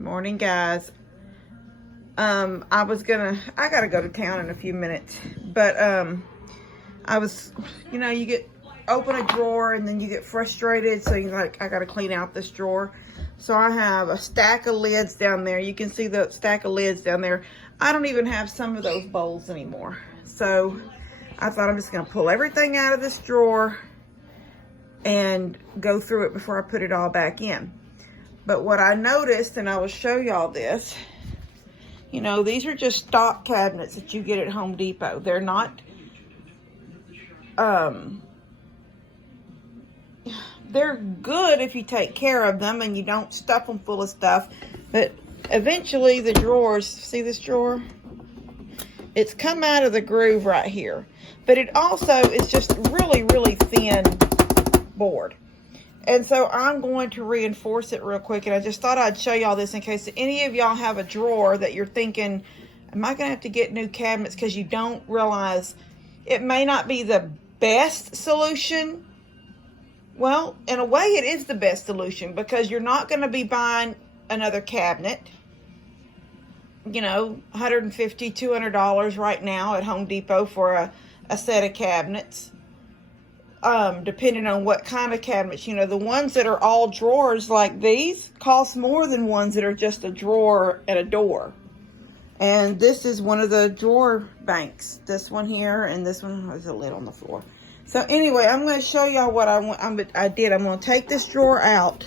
Morning, guys. I gotta go to town in a few minutes, but you open a drawer and then you get frustrated, so you're like, I gotta clean out this drawer. So I have a stack of lids down there. You can see the stack of lids down there. I don't even have some of those bowls anymore. So I thought I'm just gonna pull everything out of this drawer and go through it before I put it all back in. But what I noticed, and I will show y'all this, these are just stock cabinets that you get at Home Depot. They're not, they're good if you take care of them and you don't stuff them full of stuff. But eventually the drawers, see this drawer? It's come out of the groove right here. But it also is just really, really thin board. And so I'm going to reinforce it real quick. And I just thought I'd show y'all this in case any of y'all have a drawer that you're thinking, am I going to have to get new cabinets? Because you don't realize it may not be the best solution. Well, in a way it is the best solution, because you're not going to be buying another cabinet. $150, $200 right now at Home Depot for a set of cabinets. Depending on what kind of cabinets. The ones that are all drawers like these cost more than ones that are just a drawer and a door. And this is one of the drawer banks. This one here, and this one has a lid on the floor. So anyway, I'm going to show y'all what I did. I'm going to take this drawer out,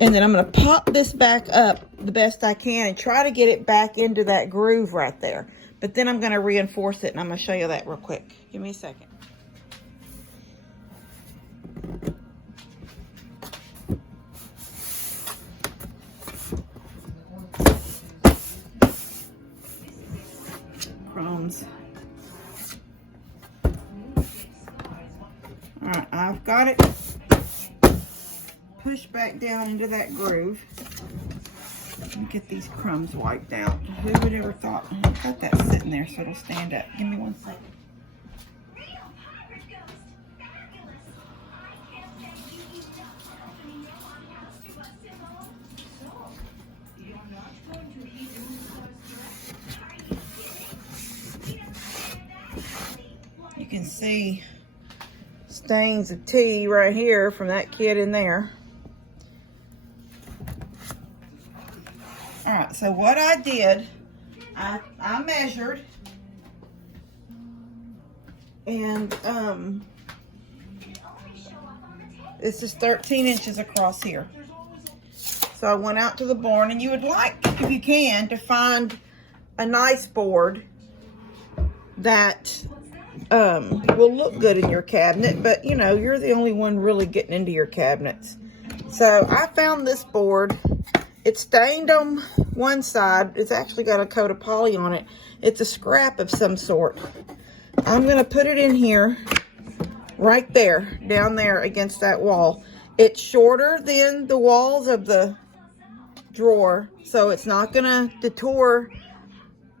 and then I'm going to pop this back up the best I can and try to get it back into that groove right there. But then I'm going to reinforce it, and I'm going to show you that real quick. Give me a second. Crumbs. Alright, I've got it pushed back down into that groove. Let me get these crumbs wiped out. Who would ever thought? I've got that sitting there so it'll stand up. Give me one second. You can see stains of tea right here from that kid in there. All right, so what I did, I measured, and this is 13 inches across here. So I went out to the barn, and you would like, if you can, to find a nice board that will look good in your cabinet, but you're the only one really getting into your cabinets. So I found this board. It's stained on one side. It's actually got a coat of poly on it. It's a scrap of some sort. I'm going to put it in here, right there, down there against that wall. It's shorter than the walls of the drawer, so it's not going to detour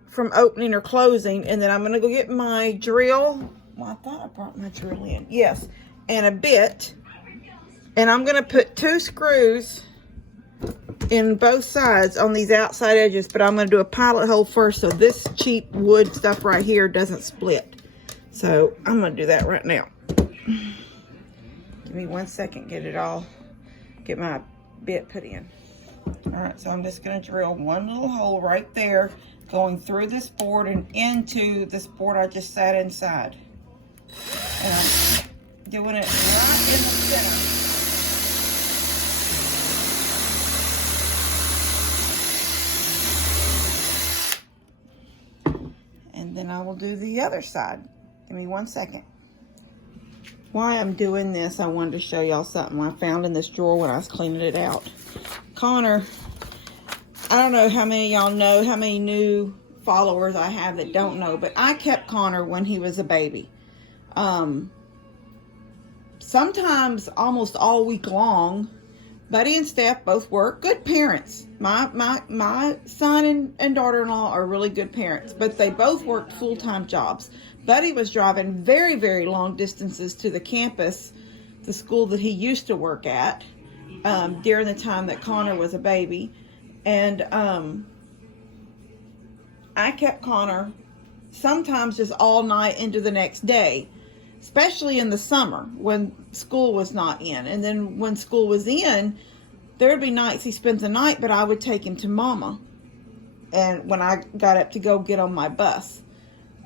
from opening or closing. And then I'm going to go get my drill. Well, I thought I brought my drill in. Yes. And a bit. And I'm going to put 2 screws in both sides on these outside edges, but I'm going to do a pilot hole first so this cheap wood stuff right here doesn't split. So I'm going to do that right now. Give me 1 second, get my bit put in. All right, so I'm just going to drill one little hole right there, going through this board and into this board I just sat inside. And I'm doing it right in the center. And then I will do the other side. Give me 1 second. While I'm doing this, I wanted to show y'all something I found in this drawer when I was cleaning it out. Connor, I don't know how many of y'all know how many new followers I have that don't know, but I kept Connor when he was a baby. Sometimes almost all week long. Buddy and Steph both work. Good parents. My son and daughter-in-law are really good parents, but they both worked full-time jobs. Buddy was driving very, very long distances to the campus, the school that he used to work at, during the time that Connor was a baby. And I kept Connor sometimes just all night into the next day, especially in the summer when school was not in. And then when school was in, there would be nights he spent the night, but I would take him to Mama. And when I got up to go get on my bus.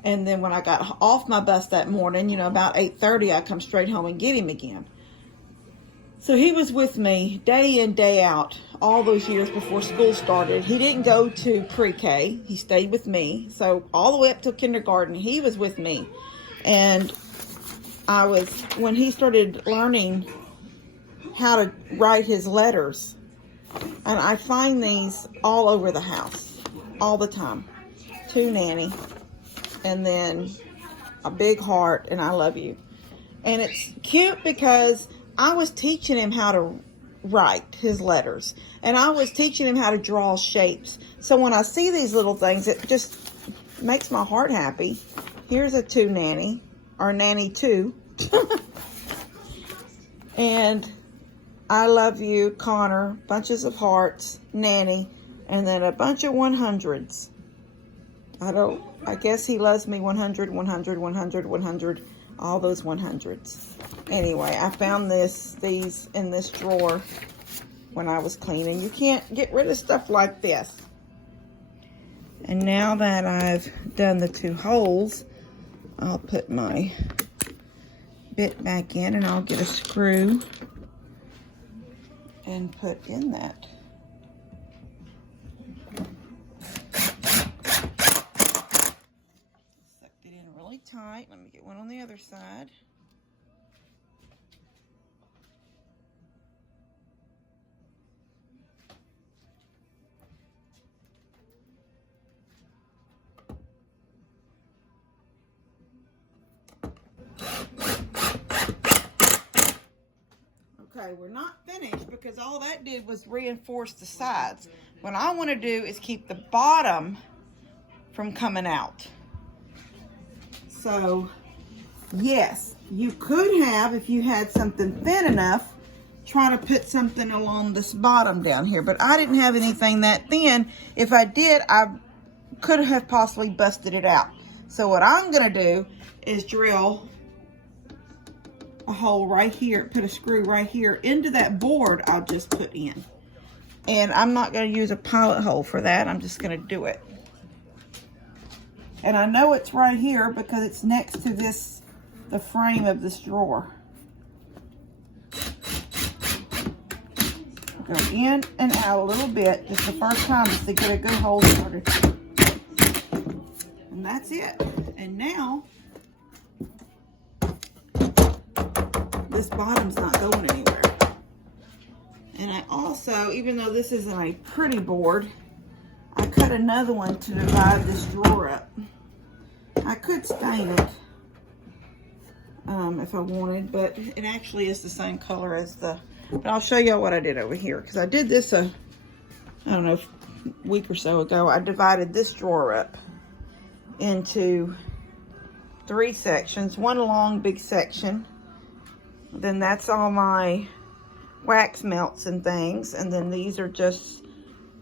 And then when I got off my bus that morning, you know, about 8:30, I come straight home and get him again. So he was with me day in, day out, all those years before school started. He didn't go to pre-K. He stayed with me. So all the way up to kindergarten, he was with me. And when he started learning how to write his letters, and I find these all over the house, all the time. To Nanny, and then a big heart, and I love you. And it's cute because I was teaching him how to write his letters, and I was teaching him how to draw shapes. So when I see these little things, it just makes my heart happy. Here's a To Nanny, or Nanny 2. And I love you, Connor, bunches of hearts, Nanny, and then a bunch of 100s. I guess he loves me 100, 100, 100, 100, all those 100s. Anyway, I found these in this drawer when I was cleaning. You can't get rid of stuff like this. And now that I've done the 2 holes, I'll put my bit back in, and I'll get a screw and put in that. Sucked it in really tight. Let me get one on the other side. Okay, we're not finished because all that did was reinforce the sides. What I want to do is keep the bottom from coming out. So, yes, you could have, if you had something thin enough, try to put something along this bottom down here. But I didn't have anything that thin. If I did, I could have possibly busted it out. So what I'm going to do is drill a hole right here, put a screw right here into that board I'll just put in. And I'm not going to use a pilot hole for that. I'm just going to do it. And I know it's right here because it's next to this, the frame of this drawer. Go in and out a little bit, just the first time, just to get a good hole started. And that's it. And now, this bottom's not going anywhere. And I also, even though this isn't a pretty board, I cut another one to divide this drawer up. I could stain it if I wanted, but it actually is the same color as the, but I'll show y'all what I did over here, because I did this I don't know, a week or so ago. I divided this drawer up into 3 sections, one long big section. Then that's all my wax melts and things. And then these are just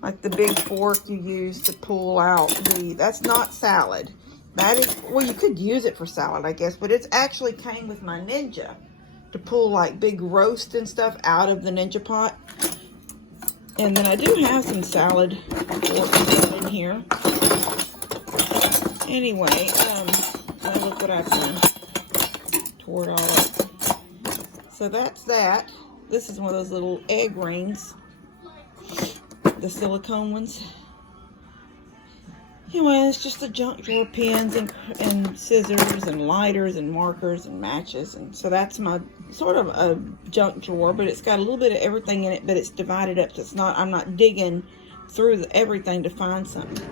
like the big fork you use to pull out that's not salad. That is, well, you could use it for salad, I guess, but it's actually came with my Ninja to pull like big roast and stuff out of the Ninja pot. And then I do have some salad forks in here. Anyway, now look what I've done. Tore it all up. So that's that. This is one of those little egg rings, the silicone ones. Anyway, it's just the junk drawer, pins and scissors and lighters and markers and matches. And so that's my sort of a junk drawer, but it's got a little bit of everything in it, but it's divided up. So it's not, I'm not digging through everything to find something.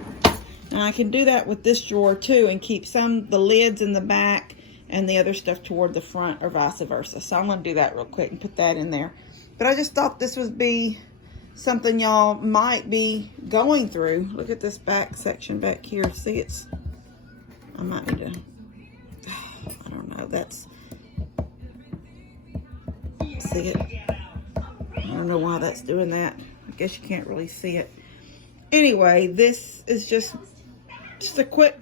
Now I can do that with this drawer too and keep the lids in the back and the other stuff toward the front, or vice versa. So I'm going to do that real quick and put that in there. But I just thought this would be something y'all might be going through. Look at this back section back here. See, I might need to, I don't know, see it? I don't know why that's doing that. I guess you can't really see it. Anyway, this is just a quick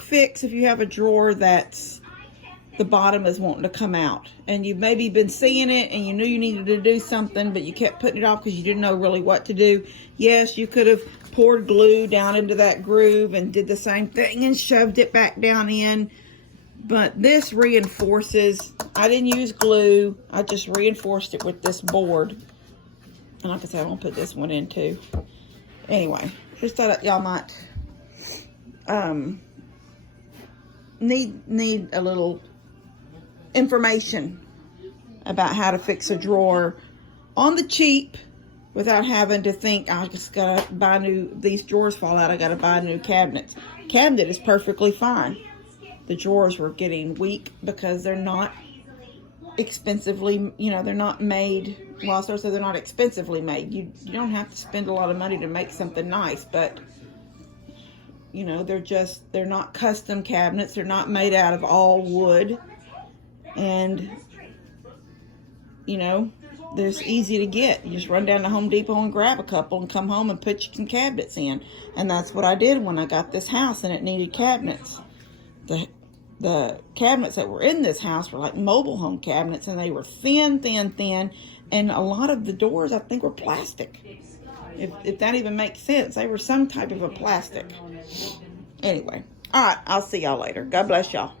fix if you have a drawer that's the bottom is wanting to come out, and you've maybe been seeing it and you knew you needed to do something, but you kept putting it off because you didn't know really what to do. Yes, you could have poured glue down into that groove and did the same thing and shoved it back down in, but this reinforces. I didn't use glue, I just reinforced it with this board. And like I said, I'm gonna put this one in too. Anyway, just thought y'all might need a little information about how to fix a drawer on the cheap without having to think, I just gotta buy these drawers fall out, I gotta buy new cabinets. Cabinet is perfectly fine. The drawers were getting weak because they're not expensively, they're not made, well, so they're not expensively made. You don't have to spend a lot of money to make something nice, but they're not custom cabinets. They're not made out of all wood. And, they're easy to get. You just run down to Home Depot and grab a couple and come home and put some cabinets in. And that's what I did when I got this house and it needed cabinets. The cabinets that were in this house were like mobile home cabinets, and they were thin. And a lot of the doors, I think, were plastic. If that even makes sense. They were some type of a plastic. Anyway. All right. I'll see y'all later. God bless y'all.